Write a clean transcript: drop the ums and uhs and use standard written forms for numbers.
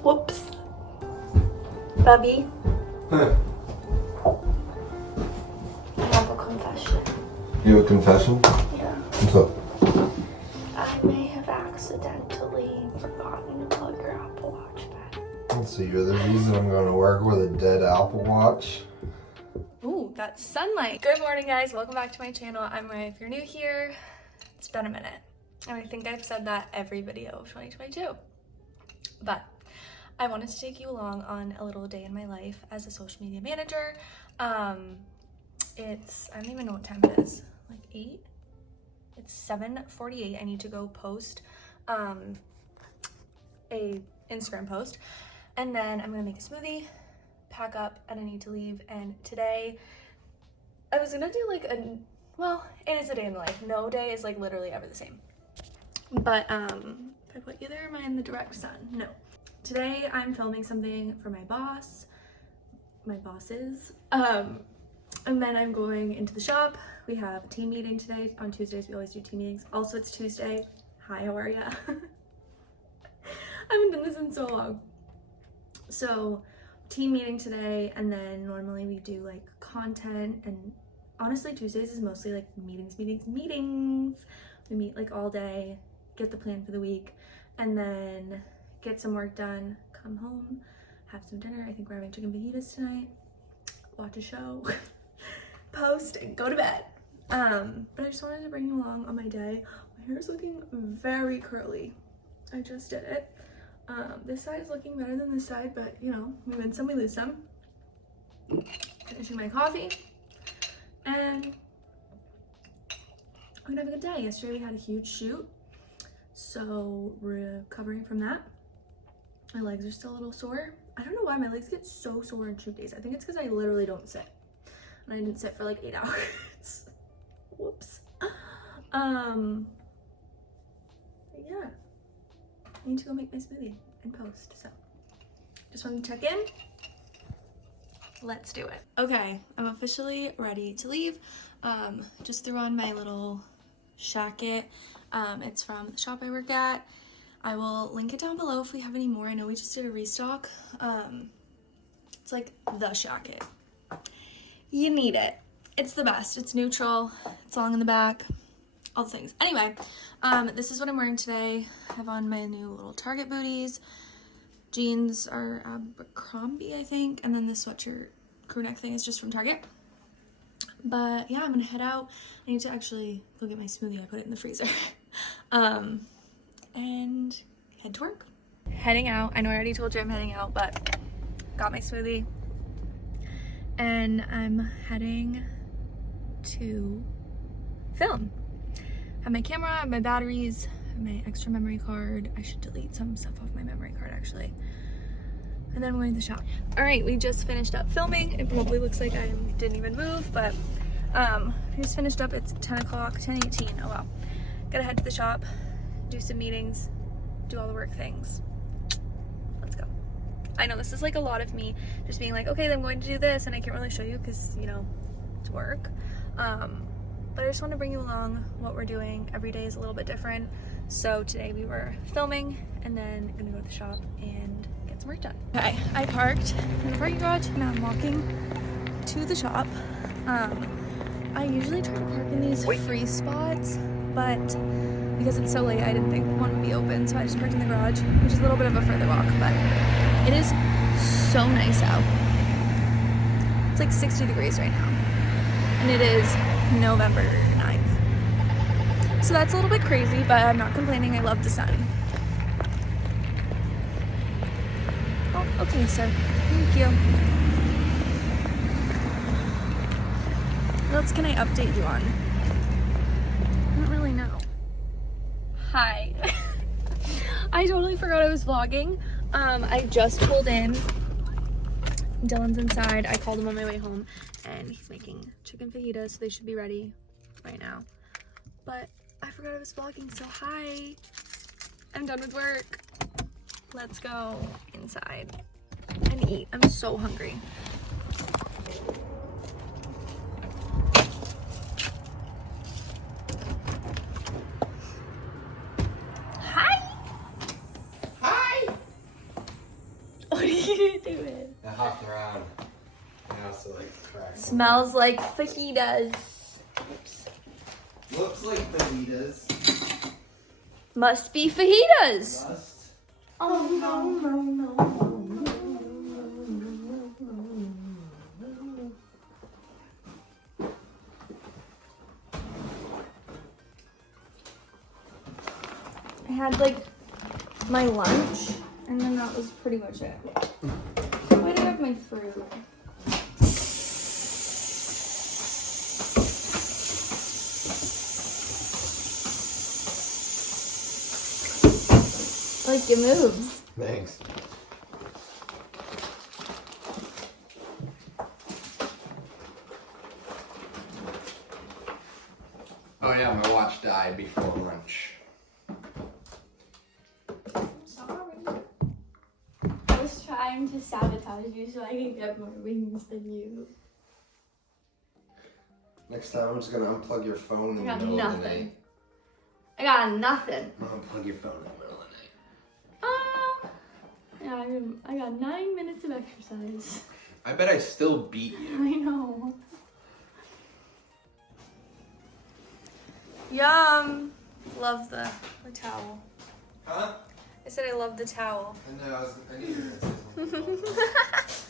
Whoops. Bubby. Huh. I have a confession. You have a confession? Yeah. What's up? I may have accidentally forgotten to plug your Apple Watch back. So you're the reason I'm going to work with a dead Apple Watch? Ooh, that's sunlight. Good morning, guys. Welcome back to my channel. I'm Mariah. If you're new here, it's been a minute. And I think I've said that every video of 2022. But I wanted to take you along on a little day in my life as a social media manager. I don't even know what time it is, like 8? It's 7:48. I need to go post a Instagram post, and then I'm gonna make a smoothie, pack up, and I need to leave. And today I was gonna do like well, it is a day in the life. No day is like literally ever the same. But if I put you there, am I in the direct sun? No. Today I'm filming something for my bosses, and then I'm going into the shop. We have a team meeting today. On Tuesdays we always do team meetings. Also, it's Tuesday. Hi, how are ya? I haven't done this in so long. So team meeting today, and then normally we do like content, and honestly Tuesdays is mostly like meetings. We meet like all day, get the plan for the week, and then get some work done, come home, have some dinner. I think we're having chicken fajitas tonight, watch a show, post, and go to bed. But I just wanted to bring you along on my day. My hair is looking very curly. I just did it. This side is looking better than this side, but you know, we win some, we lose some. Finishing my coffee, and I'm gonna have a good day. Yesterday we had a huge shoot, so recovering from that. My legs are still a little sore. I don't know why my legs get so sore on shoot days. I think it's because I literally don't sit. And I didn't sit for like 8 hours. Whoops. Yeah. I need to go make my smoothie and post. So just wanted to check in. Let's do it. Okay, I'm officially ready to leave. Just threw on my little jacket. It's from the shop I work at. I will link it down below if we have any more. I know we just did a restock. It's like the jacket. You need it. It's the best. It's neutral. It's long in the back. All the things. Anyway, this is what I'm wearing today. I have on my new little Target booties. Jeans are Abercrombie, I think. And then this sweatshirt crew neck thing is just from Target. But yeah, I'm gonna head out. I need to actually go get my smoothie. I put it in the freezer. And head to work. Heading out. I know I already told you I'm heading out, but got my smoothie. And I'm heading to film. Have my camera, my batteries, my extra memory card. I should delete some stuff off my memory card actually. And then I'm going to the shop. All right, we just finished up filming. It probably looks like I didn't even move, but we just finished up. It's 10 o'clock, 10:18. Oh wow. Gotta head to the shop, do some meetings, do all the work things. Let's go. I know this is like a lot of me just being like, okay, I'm going to do this, and I can't really show you because, you know, it's work. But but I just want to bring you along what we're doing. Every day is a little bit different. So today we were filming and then gonna go to the shop and get some work done. Okay, I parked in the parking garage and now I'm walking to the shop. I usually try to park in these free spots, but because it's so late, I didn't think one would be open, so I just parked in the garage, which is a little bit of a further walk, but it is so nice out. It's like 60 degrees right now, and it is November 9th. So that's a little bit crazy, but I'm not complaining. I love the sun. Oh, okay, sir. Thank you. What else can I update you on? I don't really know. Hi. I totally forgot I was vlogging. I just pulled in. Dylan's inside. I called him on my way home and he's making chicken fajitas, so they should be ready right now. But I forgot I was vlogging, so hi. I'm done with work. Let's go inside and eat. I'm so hungry. What are you doing? I hopped around. And I also like cracked. Smells like fajitas. Looks like fajitas. Must be fajitas. Must. Oh no. I had like my lunch. And then that was pretty much it. Why do I have my fruit? I like your moves. Thanks. Oh yeah, my watch died before lunch. Trying to sabotage you so I can get more wings than you. Next time I'm just gonna unplug your phone in I the got middle of the nothing. night. I got nothing. Unplug your phone in the middle of the night. Yeah, I got 9 minutes of exercise. I bet I still beat you. I know. Yum. Love the towel. Huh? I said I love the towel. I know, I needed to say something about that.